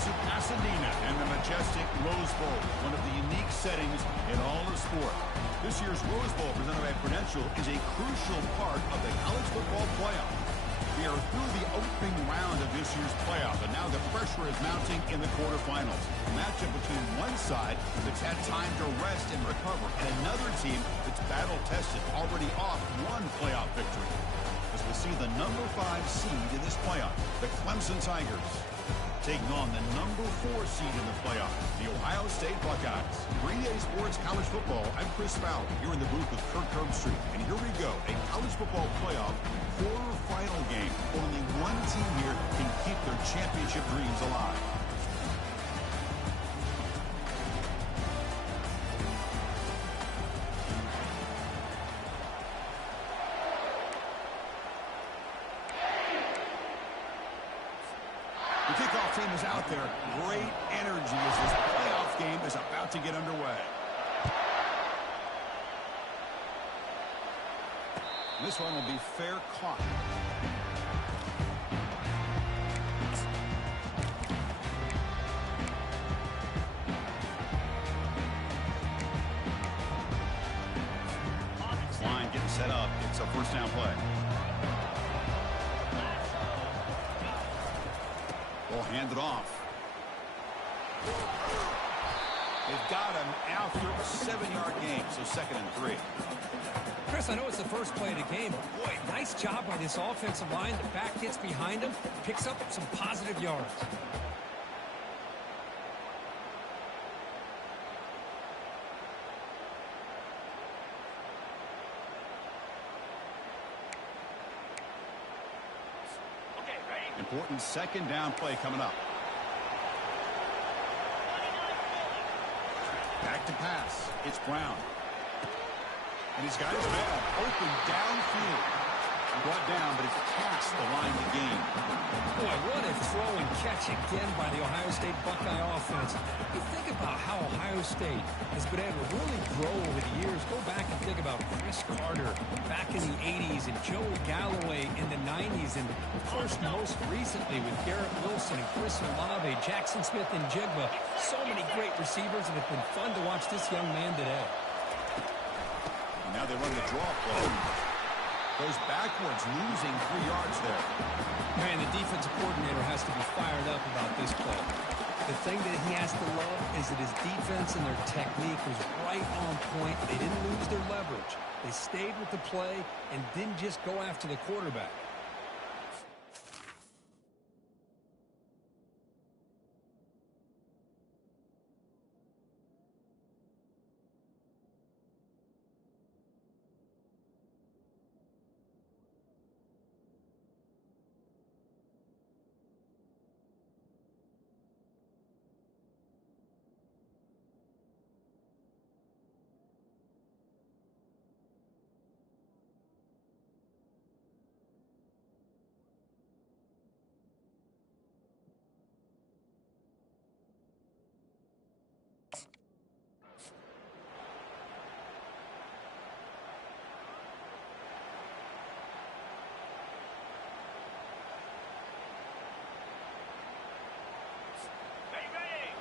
to Pasadena and the majestic Rose Bowl, one of the unique settings in all of sport. This year's Rose Bowl, presented by Prudential, is a crucial part of the college football playoff. We are through the opening round of this year's playoff, and now the pressure is mounting in the quarterfinals. A matchup between one side that's had time to rest and recover, and another team that's battle-tested, already off one playoff victory. As we see the number 5 seed in this playoff, the Clemson Tigers, taking on the number 4 seed in the playoff, the Ohio State Buckeyes. Green Day Sports College Football, I'm Chris Fowler, here in the booth with Kirk Herbstreit. And here we go, a college football playoff quarterfinal game. Only one team here can keep their championship dreams alive. The kickoff team is out there. Great energy as this playoff game is about to get underway. This one will be fair caught. Line getting set up. It's a first down play. Ball handed off. They've got him after a 7-yard gain, so 2nd and 3. Chris, I know it's the first play of the game, but boy, nice job by this offensive line. The back gets behind him, picks up some positive yards. Important 2nd down play coming up. Back to pass. It's Brown. And he's got his man open downfield. Brought down, but it's past the line to gain. Boy, what a throw and catch again by the Ohio State Buckeye offense. You think about how Ohio State has been able to really grow over the years. Go back and think about Chris Carter back in the 80s and Joey Galloway in the 90s. And, of course, most recently with Garrett Wilson and Chris Olave, Jackson Smith and Jigba. So many great receivers, and it's been fun to watch this young man today. And now they run the draw play. Goes backwards, losing 3 yards there. Man, the defensive coordinator has to be fired up about this play. The thing that he has to love is that his defense and their technique was right on point. They didn't lose their leverage. They stayed with the play and didn't just go after the quarterback.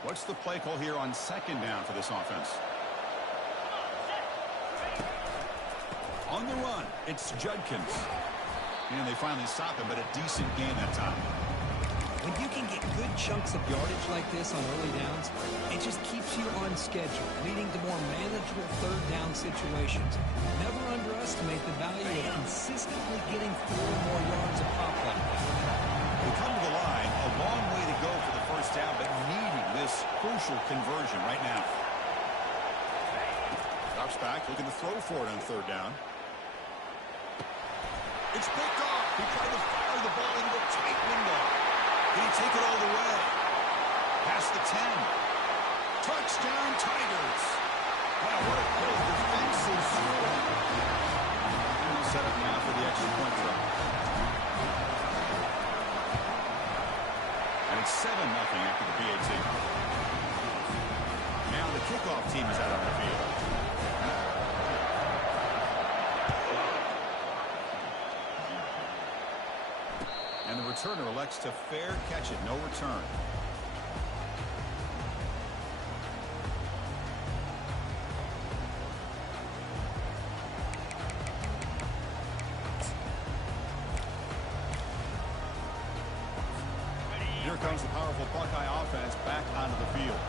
What's the play call here on 2nd down for this offense? On the run, it's Judkins. And they finally stop him, but a decent gain that time. When you can get good chunks of yardage like this on early downs, it just keeps you on schedule, leading to more manageable 3rd down situations. Never underestimate the value of consistently getting 4 or more yards of pop like that. We come to the line, a long way to go for the first down, but needing this crucial conversion right now. Drops back, looking to throw for it on 3rd down. It's picked off. He tried to fire the ball into a tight window. Can he take it all the way? Past the 10. Touchdown, Tigers. Wow, what a play. Defense is strong. And he'll set up now for the extra point try. And it's 7-0 after the PAT. Now the kickoff team is out on the field. And the returner elects to fair catch it. No return. field.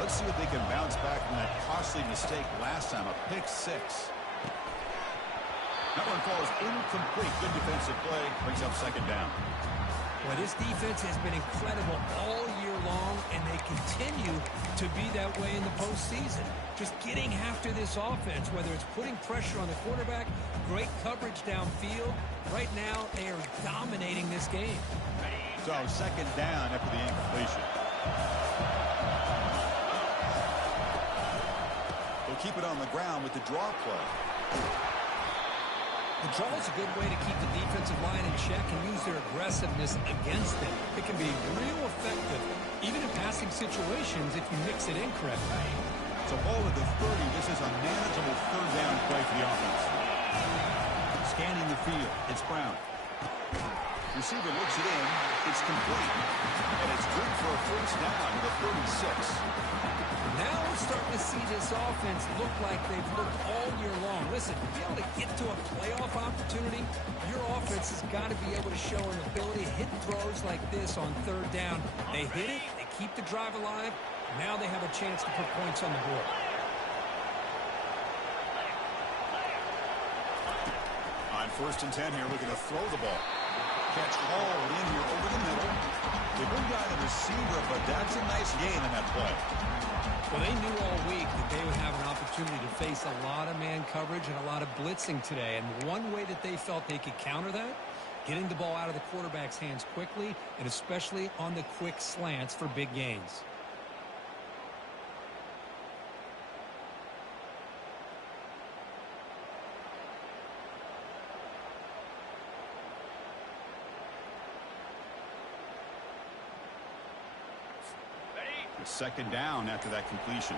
Let's see if they can bounce back from that costly mistake last time, a pick six. That one falls incomplete. Good defensive play. Brings up second down. Well, this defense has been incredible all year long, and they continue to be that way in the postseason. Just getting after this offense, whether it's putting pressure on the quarterback, great coverage downfield. Right now, they are dominating this game. So, second down after the incompletion. They'll keep it on the ground with the draw play. The draw is a good way to keep the defensive line in check and use their aggressiveness against them. It can be real effective, even in passing situations, if you mix it in correctly. So ball at the 30. This is a manageable third down play for the offense. Scanning the field. It's Brown. Receiver looks it in. It's complete. And it's good for a first down to the 36. Now we're starting to see this offense look like they've looked all year long. Listen, to be able to get to a playoff opportunity, your offense has got to be able to show an ability to hit throws like this on third down. They hit it, they keep the drive alive. Now they have a chance to put points on the board. On 1st and 10 here, looking to throw the ball. Catch hauled in here over the middle. They bring down the receiver, but that's a nice gain in that play. Well, they knew all week that they would have an opportunity to face a lot of man coverage and a lot of blitzing today. And one way that they felt they could counter that, getting the ball out of the quarterback's hands quickly, and especially on the quick slants for big gains. Second down after that completion.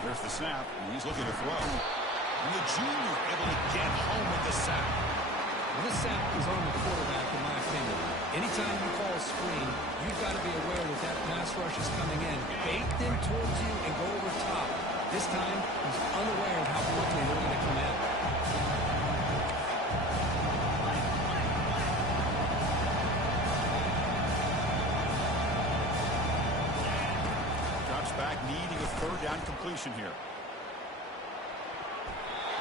There's the snap, and he's looking to throw. And the junior able to get home with the sack. Well, this sack is on the quarterback, in my opinion. Anytime you call a screen, you've got to be aware that that pass rush is coming in. Bait them towards you and go over top. This time, he's unaware of how quickly they're going to come in. Back needing a third down completion here.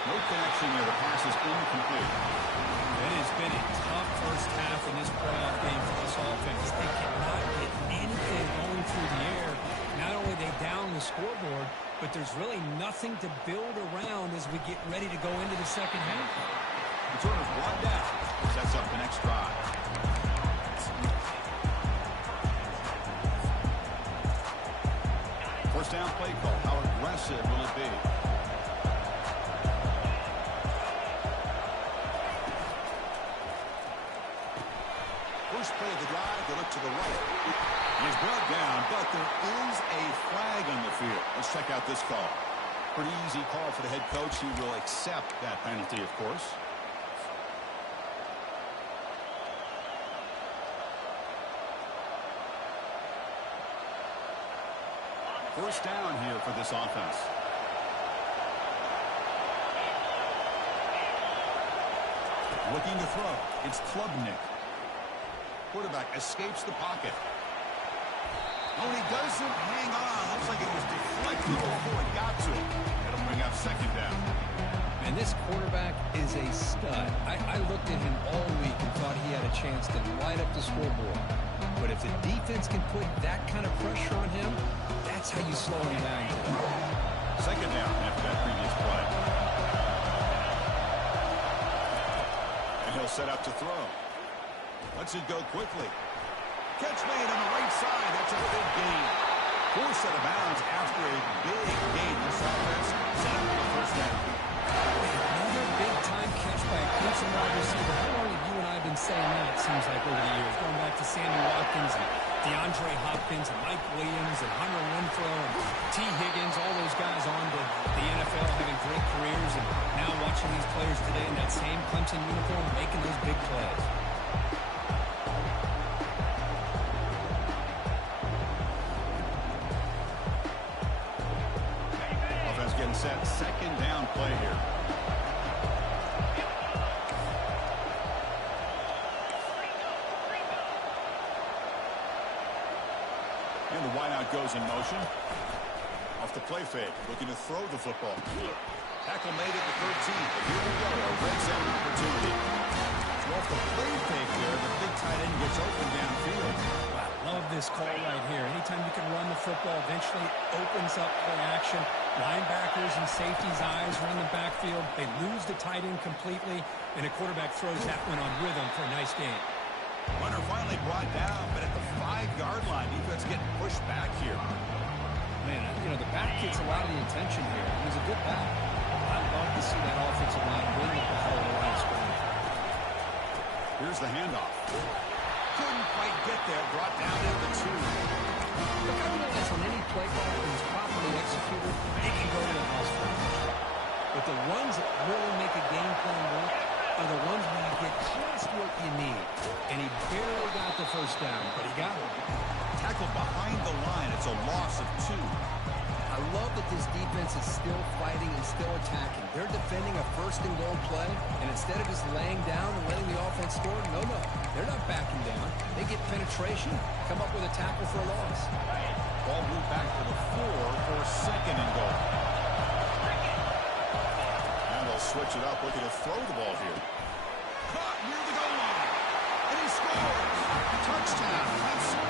No connection there. The pass is incomplete. It has been a tough first half in this playoff game for this offense. They cannot get anything going through the air. Not only are they down the scoreboard, but there's really nothing to build around as we get ready to go into the second half. The turn is one down. Sets up the next drive. First down play call. How aggressive will it be? First play of the drive, they look to the right. He's brought down, but there is a flag on the field. Let's check out this call. Pretty easy call for the head coach. He will accept that penalty, of course. First down here for this offense. Looking to throw. It's Klubnik. Quarterback escapes the pocket. Oh, he doesn't hang on. Looks like it was deflected before it got to him. It'll bring up second down. And this quarterback is a stud. I looked at him all week and thought he had a chance to light up the scoreboard. But if the defense can put that kind of pressure on him, that's how you slow him down. Second down after that previous play. And he'll set up to throw. Lets it go quickly. Catch made on the right side. That's a big gain. Forced out of bounds after a big gain. This offense set up for the first down. Another big-time catch by a Clemson wide receiver. How long have you and I been saying that, it seems like, over the years? Going back to Sammy Watkins and DeAndre Hopkins and Mike Williams and Hunter Renfrow and T. Higgins, all those guys on to the NFL having great careers, and now watching these players today in that same Clemson uniform making those big plays. Offense getting set. Second down play here. It goes in motion. Off the play fake, looking to throw the football. Tackle made at the 13. But here we go, a red zone opportunity. So off the play fake there, the big tight end gets open downfield. Wow, love this call right here. Anytime you can run the football, eventually opens up play action. Linebackers and safeties' eyes are in the backfield. They lose the tight end completely, and a quarterback throws that one on rhythm for a nice gain. Runner finally brought down, but at the 5-yard line, defense getting pushed back here. Man, you know, the back gets a lot of the attention here. It was a good back. I love to see that offensive line win the battle of the line of scrimmage. Here's the handoff. Couldn't quite get there. Brought down at the 2. Look, I realize on any play call that is properly executed, they can go to the house for a touchdown. But the ones that really make a game plan work are the ones where you get just what you need. And he barely got the first down, but he got it. Tackled behind the line. It's a loss of 2. I love that this defense is still fighting and still attacking. They're defending a first-and-goal play, and instead of just laying down and letting the offense score, no, they're not backing down. They get penetration, come up with a tackle for a loss. Ball moved back to the 4 for second and goal. And they'll switch it up, looking to throw the ball here. Caught near the goal line, and he scores. Touchdown, Clemson.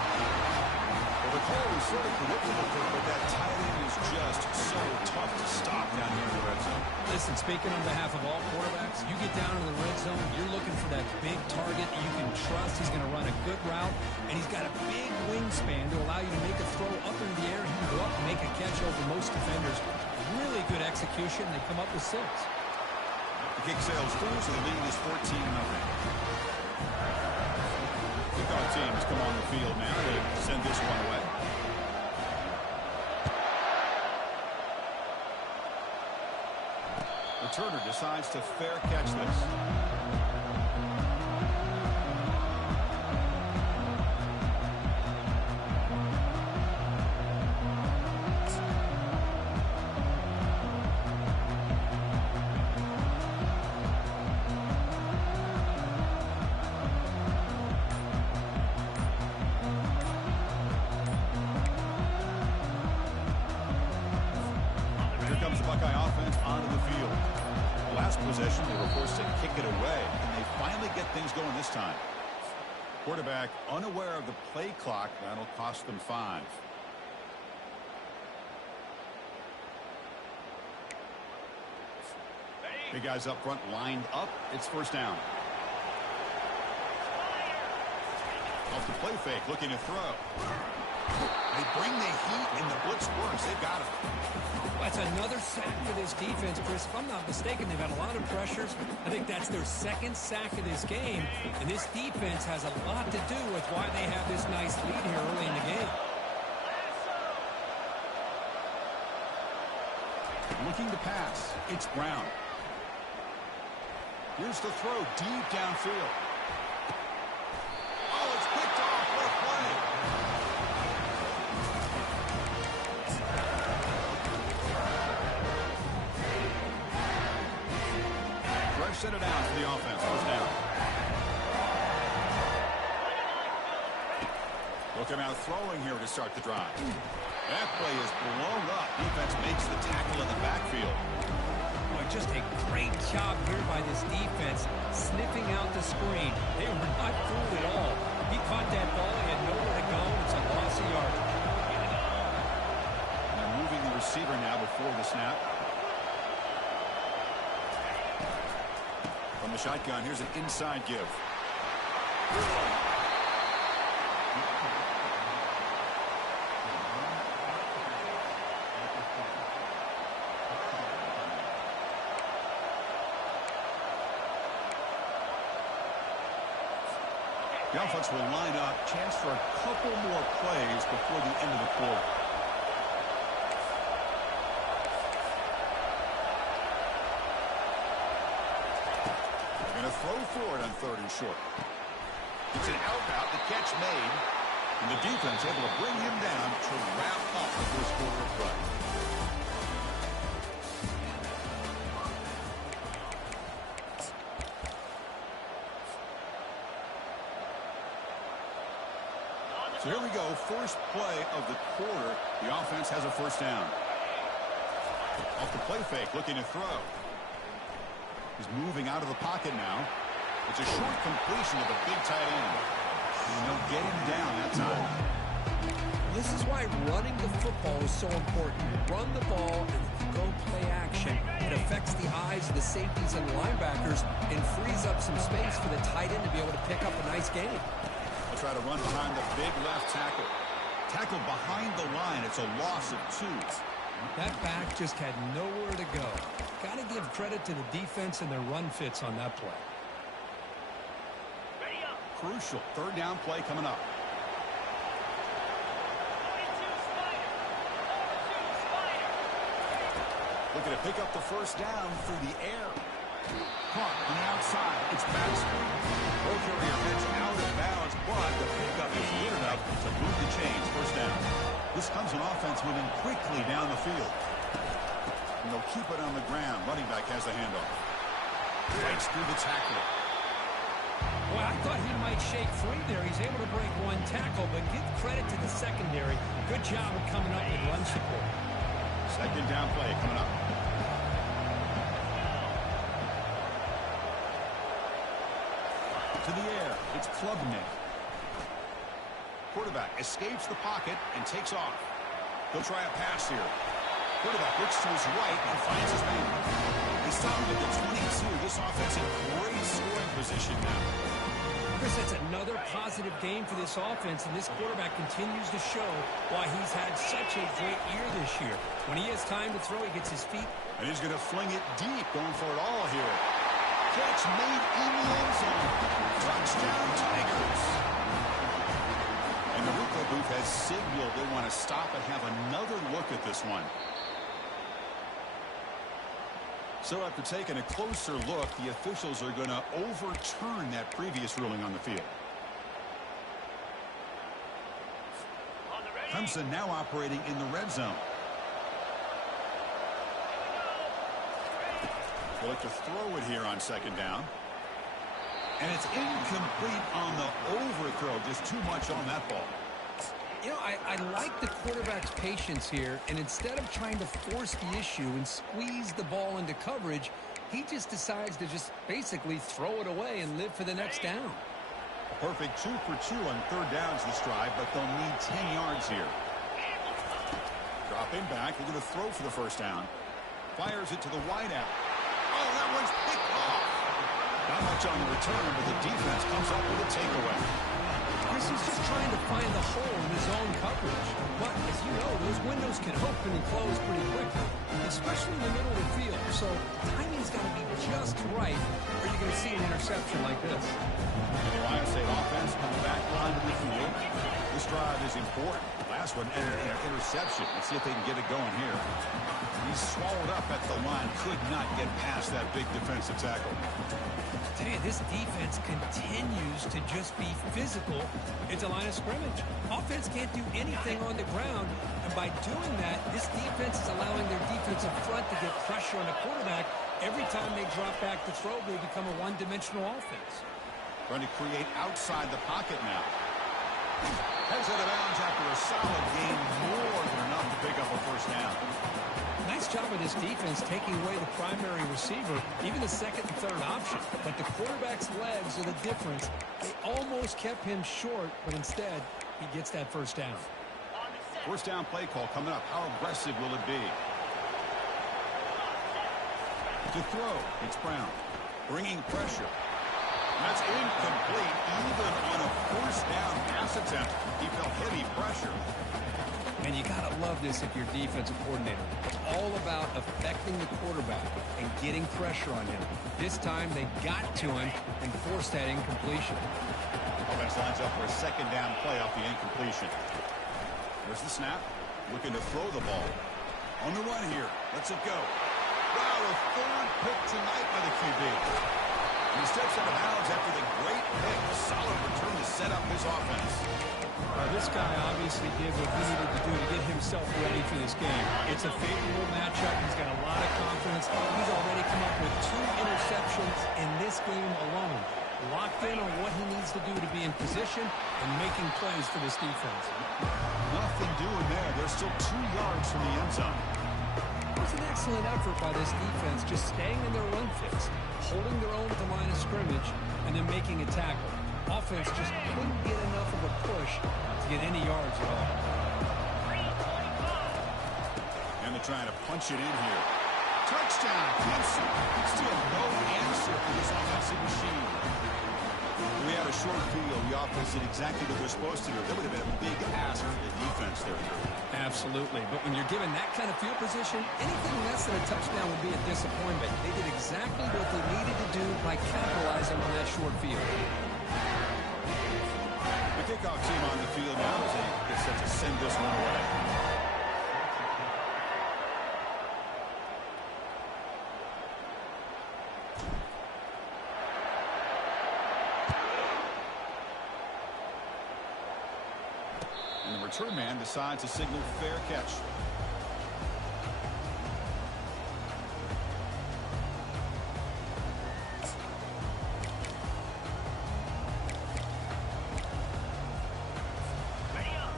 Well, the call was sort of predictable, but that tight end is just so tough to stop down here in the red zone. Listen, speaking on behalf of all quarterbacks, you get down in the red zone, you're looking for that big target you can trust. He's going to run a good route, and he's got a big wingspan to allow you to make a throw up in the air. He can go up and make a catch over most defenders. Really good execution. They come up with 6. The kick sails through, so the lead is 14-0. Kickoff teams come on the field now to send this one away. Returner decides to fair catch this. Here comes the Buckeye offense onto the field. Last possession, they were forced to kick it away, and they finally get things going this time. Quarterback unaware of the play clock. That'll cost them 5. Big guys up front lined up. It's first down. Off the play fake, looking to throw. They bring the heat, and the blitz works. They've got him. That's another sack for this defense, Chris. If I'm not mistaken, they've had a lot of pressures. I think that's their second sack of this game. And this defense has a lot to do with why they have this nice lead here early in the game. Looking to pass. It's Brown. Here's the throw deep downfield. Oh, it's picked off. What a play. Center down for the offense. First down. Looking out throwing here to start the drive. That play is blown up. Defense makes the tackle in the backfield. Boy, just a great job here by this defense, sniffing out the screen. They were not fooled at all. He caught that ball. He had nowhere to go. It's a loss of yardage. They're moving the receiver now before the snap. From the shotgun, here's an inside give. The offense will line up. Chance for a couple more plays before the end of the quarter. Going to throw for it on 3rd and short. It's an out route. The catch made. And the defense able to bring him down to wrap up the first quarter of play. So here we go, first play of the quarter. The offense has a first down. Off the play fake, looking to throw. He's moving out of the pocket now. It's a short completion of the big tight end. And they'll get him down that time. This is why running the football is so important. Run the ball, and if you go play action, it affects the eyes of the safeties and linebackers and frees up some space for the tight end to be able to pick up a nice game. They'll try to run behind the big left tackle. Tackle behind the line. It's a loss of 2. That back just had nowhere to go. Got to give credit to the defense and their run fits on that play. Crucial third down play coming up. Looking to pick up the first down through the air. Caught on the outside. It's Baxter. Ball carrier heads out of bounds, but the pickup is good enough to move the chains. First down. This comes an offense moving quickly down the field. And they'll keep it on the ground. Running back has the handoff. Breaks through the tackle. Boy, I thought he might shake free there. He's able to break one tackle, but give credit to the secondary. Good job of coming up with run support. Second down play coming up. To the air. It's Klubnik. Quarterback escapes the pocket and takes off. He'll try a pass here. Quarterback looks to his right and finds his man. They stop him at the 22. This offense in great scoring position now. Chris, that's another positive game for this offense, and this quarterback continues to show why he's had such a great year this year. When he has time to throw, he gets his feet. And he's going to fling it deep, going for it all here. Catch made in the end zone. Touchdown, Tigers. And the replay booth has signaled they want to stop and have another look at this one. So after taking a closer look, the officials are going to overturn that previous ruling on the field. Clemson now operating in the red zone. They'll look to throw it here on second down. And it's incomplete on the overthrow. Just too much on that ball. You know, I like the quarterback's patience here, and instead of trying to force the issue and squeeze the ball into coverage, he just decides to just basically throw it away and live for the next down. A perfect 2 for 2 on third downs this drive, but they'll need 10 yards here. Dropping back, they're going to throw for the first down. Fires it to the wideout. Oh, that one's picked off. Not much on the return, but the defense comes up with a takeaway. Chris is just trying to find the hole in his own coverage. But, as you know, those windows can open and close pretty quickly, especially in the middle of the field. So, timing's got to be just right, or you're going to see an interception like this. And the Ohio State offense comes back onto the field. This drive is important. Last one ended in an interception. Let's see if they can get it going here. He's swallowed up at the line. Could not get past that big defensive tackle. Tell you, this defense continues to just be physical at the line of scrimmage. Offense can't do anything on the ground, and by doing that, this defense is allowing their defensive front to get pressure on the quarterback. Every time they drop back to throw, they become a one-dimensional offense. Trying to create outside the pocket now. Heads out of bounds after a solid game, more than enough to pick up a first down. Nice job of this defense taking away the primary receiver, even the second and third option. But the quarterback's legs are the difference. They almost kept him short, but instead, he gets that first down. First down play call coming up. How aggressive will it be? To throw, it's Brown. Bringing pressure. That's incomplete. Even on a first down pass attempt, he felt heavy pressure. And you got to love this if you're defensive coordinator. It's all about affecting the quarterback and getting pressure on him. This time they got to him and forced that incompletion. Offense lines up for a second down play off the incompletion. There's the snap. Looking to throw the ball. On the run here. Lets it go. Wow, a third pick tonight by the QB. And he steps out of bounds after the great pick. A solid return to set up his offense. This guy obviously did what he needed to do to get himself ready for this game. It's a favorable matchup. He's got a lot of confidence. He's already come up with 2 interceptions in this game alone. locked in on what he needs to do to be in position and making plays for this defense. Nothing doing there. They're still 2 yards from the end zone. It was an excellent effort by this defense, just staying in their run fix, holding their own at the line of scrimmage, and then making a tackle. Offense just couldn't get enough of a push to get any yards at all. And they're trying to punch it in here. Touchdown, Clemson. Still no answer for this offensive machine. We had a short field. The offense did exactly what they're supposed to do. That would have been a big ask for the defense there. Absolutely. But when you're given that kind of field position, anything less than a touchdown would be a disappointment. They did exactly what they needed to do by capitalizing on that short field. The kickoff team on the field now as they get set to send this one away. And the return man decides to signal fair catch.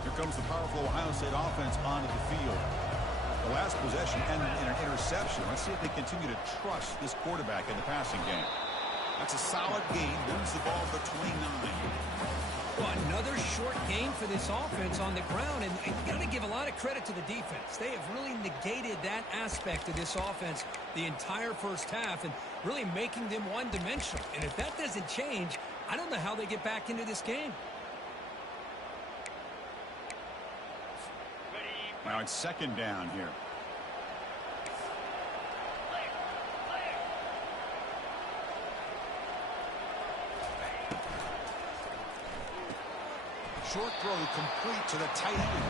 Here comes the powerful Ohio State offense onto the field. The last possession ended in an interception. Let's see if they continue to trust this quarterback in the passing game. That's a solid gain. Moves the ball to the 29. Well, another short game for this offense on the ground, and you got to give a lot of credit to the defense. They have really negated that aspect of this offense the entire first half and really making them one-dimensional. And if that doesn't change, I don't know how they get back into this game. Now it's second down here. Short throw complete to the tight end.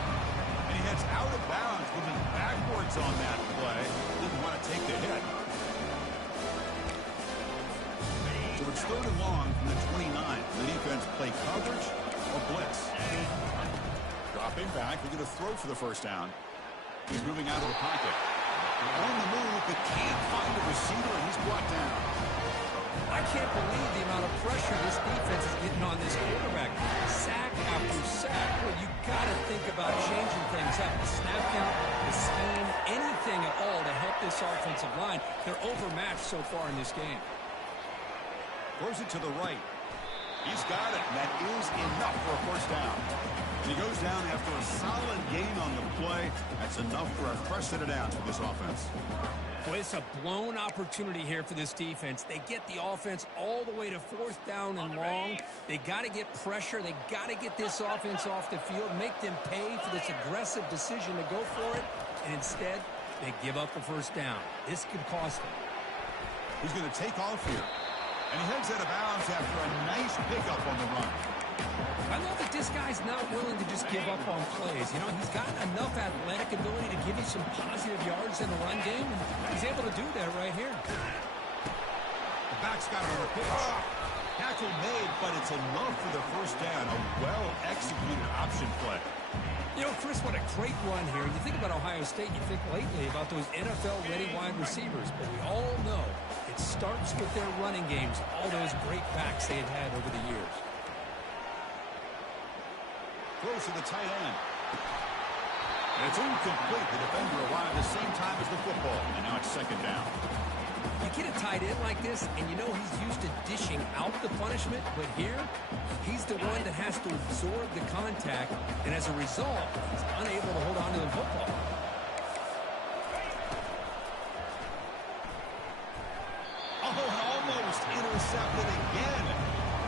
And he heads out of bounds, moving backwards on that play. Didn't want to take the hit. So it's third and long from the 29. The defense play coverage or blitz. Dropping back, they're going to throw for the first down. He's moving out of the pocket. On the move, but can't find a receiver, and he's brought down. I can't believe the amount of pressure this defense is getting on this quarterback. Sack after sack. Well, you got to think about changing things up. The snap count, the scheme, anything at all to help this offensive line. They're overmatched so far in this game. Throws it to the right. He's got it, and that is enough for a first down. And he goes down after a solid gain on the play. That's enough for a fresh set of downs for this offense. Well, it's a blown opportunity here for this defense. They get the offense all the way to fourth down and long. They got to get pressure. They got to get this offense off the field, make them pay for this aggressive decision to go for it. And instead, they give up the first down. This could cost them. He's going to take off here. And he heads out of bounds after a nice pickup on the run. I love that this guy's not willing to just give up on plays. You know, he's got enough athletic ability to give you some positive yards in the run game, and he's able to do that right here. The back's got him on the pitch. Tackle made, but it's enough for the first down. A well-executed option play. You know, Chris, what a great run here. You think about Ohio State, you think lately about those NFL-ready wide receivers, but we all know it starts with their running games, all those great backs they've had over the years. Throws to the tight end. And it's incomplete. The defender arrived at the same time as the football. And now it's second down. You get a tight end like this, and you know he's used to dishing out the punishment, but here, he's the one that has to absorb the contact, and as a result, he's unable to hold on to the football. Oh, almost intercepted again.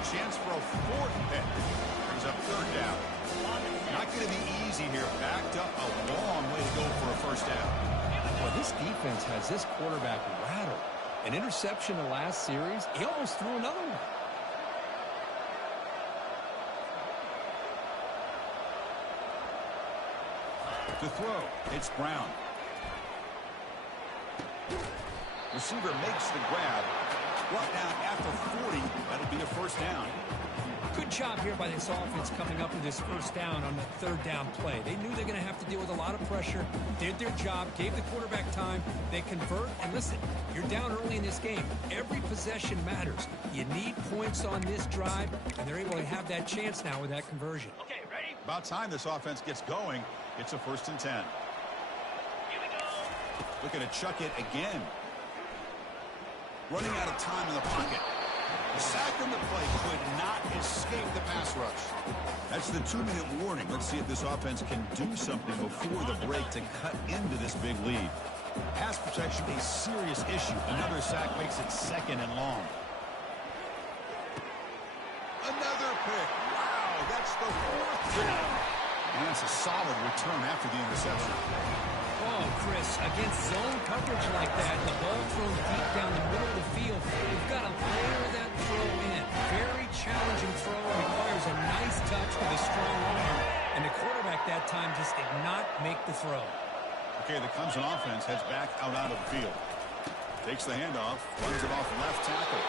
Chance for a fourth pick. Brings up third down. Not going to be easy here. Backed up a long way to go for a first down. Well, this defense has this quarterback rattled. An interception in the last series, he almost threw another one. To throw, it's Brown. Receiver makes the grab. Brought down after 40. That'll be a first down. Good job here by this offense coming up with this first down on the third down play. They knew they're going to have to deal with a lot of pressure, did their job, gave the quarterback time, they convert, and listen, you're down early in this game. Every possession matters. You need points on this drive, and they're able to have that chance now with that conversion. Okay, ready? About time this offense gets going. It's a 1st and 10. Here we go. Looking to chuck it again. Running out of time in the pocket. The sack on the play could not escape the pass rush. That's the 2-minute warning. Let's see if this offense can do something before the break to cut into this big lead. Pass protection, a serious issue. Another sack makes it 2nd and long. Another pick. Wow, that's the 4th down. And that's a solid return after the interception. Oh, Chris, against zone coverage like that, the ball thrown deep down the middle of the field, you've got to layer that throw in. Very challenging throw, requires a nice touch with a strong arm, and the quarterback that time just did not make the throw. Okay, the Clemson offense heads back out of the field. Takes the handoff, runs it off left tackle.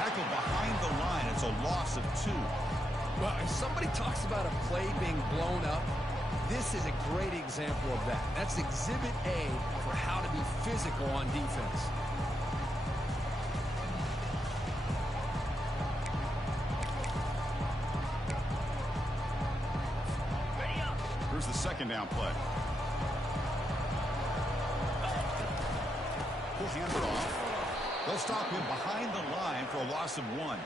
Tackle behind the line. It's a loss of 2. Well, if somebody talks about a play being blown up, this is a great example of that. That's Exhibit A for how to be physical on defense. Here's the 2nd down play. We'll hand it off. They'll stop him behind the line for a loss of 1.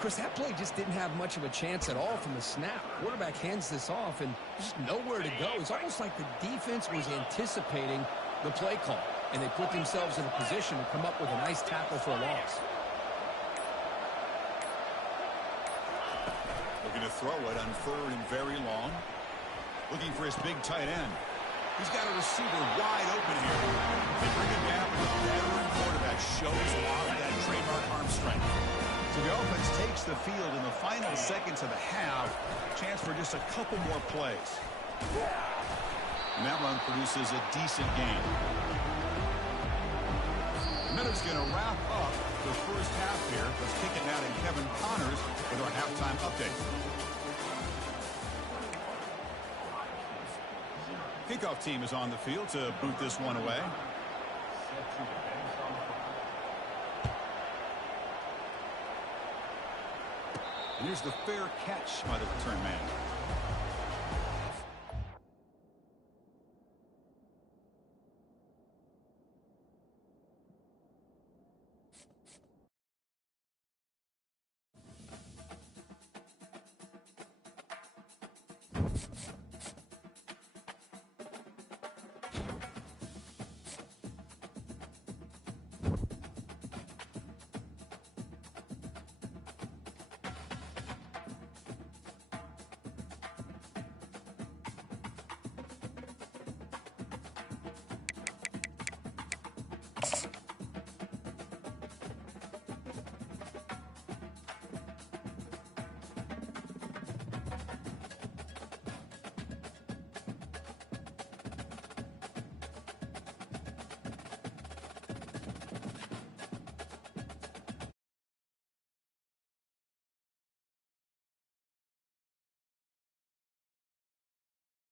Chris, that play just didn't have much of a chance at all from the snap. Quarterback hands this off and just nowhere to go. It's almost like the defense was anticipating the play call, and they put themselves in a position to come up with a nice tackle for a loss. Looking to throw it on 3rd and very long. Looking for his big tight end. He's got a receiver wide open here. They bring it down, and the veteran quarterback shows off that trademark arm strength. So the offense takes the field in the final seconds of the half. Chance for just a couple more plays. And that run produces a decent gain. And that is going to wrap up the first half here. Let's kick it now to Kevin Connors with our halftime update. Kickoff team is on the field to boot this one away. And here's the fair catch by the return man.